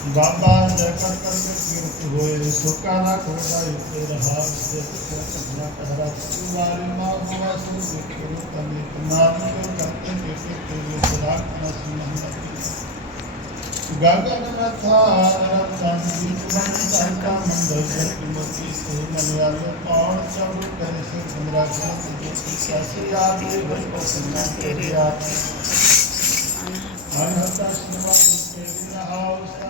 बाबा जयकर करके कीर्ति होए सुकारा खोजा युते रहा अपना कहरा तुम्हारी माँ हुआ, सुन के तने तुम्हारी को करते जैसे तेरे सुराग न सुन गगन रथारथम विक्रम संता मंडल शक्तिमती से मनवाल पौड़ सब कर से चंद्रा का ज्योति शासी आते भजो सुना तेरे आते हर हता श्रीवाद तेरी रहा उसका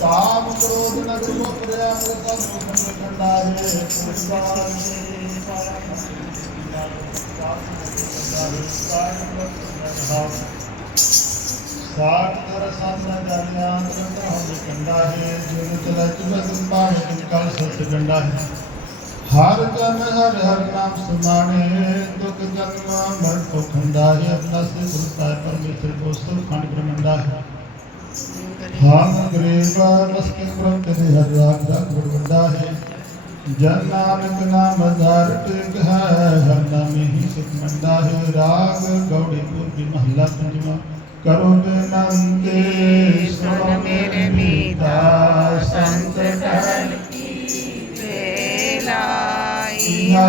ਕਾਮ ਕ੍ਰੋਧ ਨਗਰ ਕੋ ਪ੍ਰਿਆ ਮਰਤਾ ਮੋਖਨ ਕੰਡਾ ਹੈ ਪੁਰਸਾਰ ਸੇ ਸਾਰਾ ਸਾਟ ਦਰ ਸਾਧਨਾ ਜਾਣਿਆ ਅੰਤਰ ਹਮ ਕੰਡਾ ਹੈ ਜਿਨ ਚਲਾ ਚੁਗਤ ਪਾਣੇ ਤਿਨ ਕਲ ਸਤ ਗੰਡਾ ਹੈ। ਹਰ ਜਨ ਹਰ ਹਰ ਨਾਮ ਸਮਾਣੇ, ਦੁਖ ਜਨਮ ਮਰਨ ਖੰਡਾ ਹੈ, ਆਪਣਾ ਸੇ ਗੁਰੂ ਸਾਹਿਬ ਪਰਮੇਸ਼ਰ ਕੋ ਸਭ ਖੰਡ ਬ੍ਰਹਮੰਡਾ ਹੈ। जननानक नाम धार टेक है हर नाम ही सुखमंदा है राग गौड़ीपुर की महिला पंचमा करो नंते सुन मेरे मीता संत टल की बेलाई या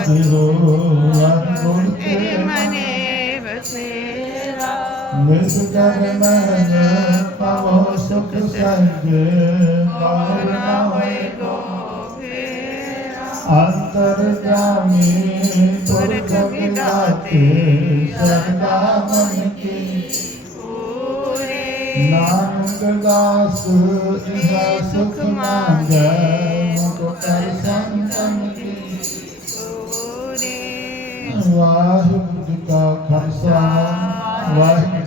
ਬਿਵਾਜੋ ਅਨੁਰ ਤੇਰੇ ਤੇ ਮਨੇ ਬਸੇਰਾ ਮਿਸ ਕਰ ਮਨ ਪਵੋ ਸੁਖ ਸੰਗ ਔਰ ਮੌਰ ਨਾ ਨਾ ਵਾਹਿਗੁਰੂ ਜੀ ਕਾ ਖਾਲਸਾ ਵਾਹਿਗੁਰੂ